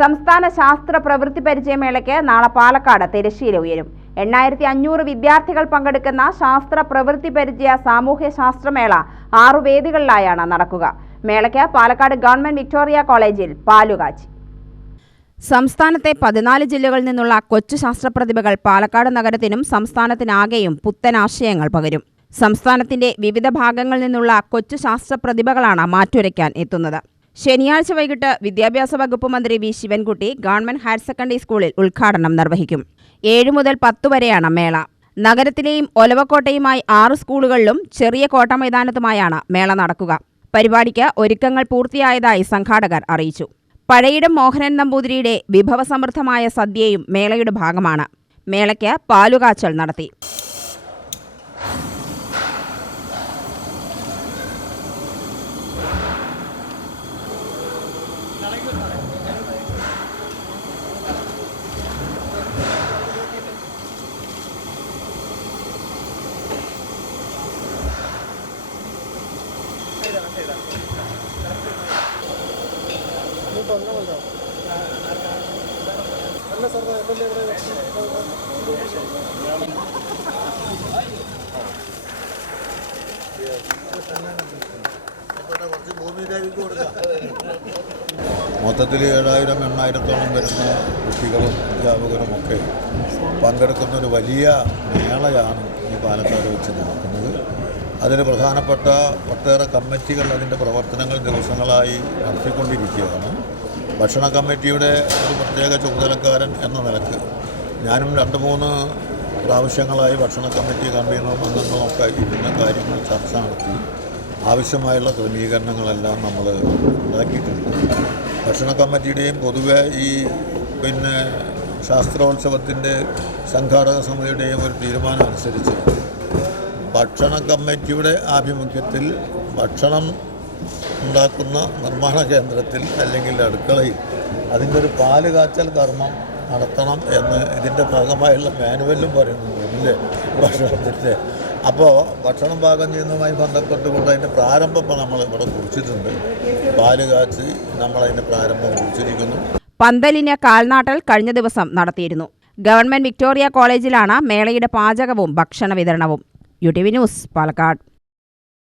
സംസ്ഥാന ശാസ്ത്ര പ്രവൃത്തി പരിചയമേളയ്ക്ക് നാളെ പാലക്കാട് തിരശ്ശീല ഉയരും. 8500 വിദ്യാർത്ഥികൾ പങ്കെടുക്കുന്ന ശാസ്ത്ര പ്രവൃത്തി പരിചയ സാമൂഹ്യ ശാസ്ത്രമേള 6 വേദികളിലായാണ് നടക്കുക. മേളയ്ക്ക് പാലക്കാട് ഗവൺമെന്റ് വിക്ടോറിയ കോളേജിൽ പാലുകാച്ചി. സംസ്ഥാനത്തെ 14 ജില്ലകളിൽ നിന്നുള്ള കൊച്ചു ശാസ്ത്രപ്രതിഭകൾ പാലക്കാട് നഗരത്തിനും സംസ്ഥാനത്തിനാകെയും പുത്തനാശയങ്ങൾ പകരും. സംസ്ഥാനത്തിന്റെ വിവിധ ഭാഗങ്ങളിൽ നിന്നുള്ള കൊച്ചു ശാസ്ത്രപ്രതിഭകളാണ് മാറ്റുരയ്ക്കാൻ എത്തുന്നത്. ശനിയാഴ്ച വൈകിട്ട് വിദ്യാഭ്യാസ വകുപ്പ് മന്ത്രി V Sivankutty government higher secondary സ്കൂളിൽ ഉദ്ഘാടനം നിർവഹിക്കും. 7 മുതൽ 10 വരെയാണ് മേള. നഗരത്തിലെയും ഒലവക്കോട്ടയുമായി 6 സ്കൂളുകളിലും ചെറിയ കോട്ട മൈതാനത്തുമായാണ് മേള നടക്കുക. പരിപാടിക്ക് ഒരുക്കങ്ങൾ പൂർത്തിയായതായി സംഘാടകർ അറിയിച്ചു. പഴയിടം മോഹനൻ നമ്പൂതിരിയുടെ വിഭവസമൃദ്ധമായ സദ്യയും മേളയുടെ ഭാഗമാണ്. മേളയ്ക്ക് പാലുകാച്ചൽ നടത്തി. മൊത്തത്തിൽ 7000-8000-ഓളം വരുന്ന കുട്ടികളും അധ്യാപകരുമൊക്കെ പങ്കെടുക്കുന്ന ഒരു വലിയ മേളയാണ് ഈ പാലക്കാട് വെച്ച് നടക്കുന്നത്. അതിൽ പ്രധാനപ്പെട്ട ഒട്ടേറെ കമ്മിറ്റികൾ അതിൻ്റെ പ്രവർത്തനങ്ങൾ ദിവസങ്ങളായി നടത്തിക്കൊണ്ടിരിക്കുകയാണ്. ഭക്ഷണ കമ്മിറ്റിയുടെ ഒരു പ്രത്യേക ചുമതലക്കാരൻ എന്ന നിലക്ക് ഞാനും 2-3 പ്രാവശ്യങ്ങളായി ഭക്ഷണ കമ്മിറ്റി കൺവീനറും അംഗങ്ങളുമൊക്കെ ഇരുന്ന കാര്യങ്ങൾ ചർച്ച നടത്തി ആവശ്യമായുള്ള ക്രമീകരണങ്ങളെല്ലാം നമ്മൾ ഉണ്ടാക്കിയിട്ടുണ്ട്. ഭക്ഷണ കമ്മിറ്റിയുടെയും പൊതുവെ ഈ ശാസ്ത്രോത്സവത്തിൻ്റെ സംഘാടക സമിതിയുടെയും ഒരു തീരുമാനം അനുസരിച്ച് ഭക്ഷണ കമ്മിറ്റിയുടെ ആഭിമുഖ്യത്തിൽ ഭക്ഷണം ഉണ്ടാക്കുന്ന നിർമ്മാണ കേന്ദ്രത്തിൽ അല്ലെങ്കിൽ അടുക്കളയിൽ അതിൻ്റെ ഒരു പാലുകാച്ചൽ കർമ്മം നടത്തണം എന്ന് ഇതിൻ്റെ ഭാഗമായുള്ള മാനുവലും പറയുന്നുണ്ട് ഇല്ലേ ഭക്ഷണത്തിൻ്റെ. അപ്പോൾ ഭക്ഷണം പാകം ചെയ്യുന്നതുമായി ബന്ധപ്പെട്ടുകൊണ്ട് അതിൻ്റെ പ്രാരംഭം നമ്മൾ ഇവിടെ കുറിച്ചിട്ടുണ്ട്. പാലുകാച്ചി നമ്മളതിൻ്റെ പ്രാരംഭം കുറിച്ചിരിക്കുന്നു. പന്തലിന് കാൽനാട്ടൽ കഴിഞ്ഞ ദിവസം നടത്തിയിരുന്നു. ഗവൺമെന്റ് വിക്ടോറിയ കോളേജിലാണ് മേളയുടെ പാചകവും ഭക്ഷണ വിതരണവും. UTV news, Palakkad.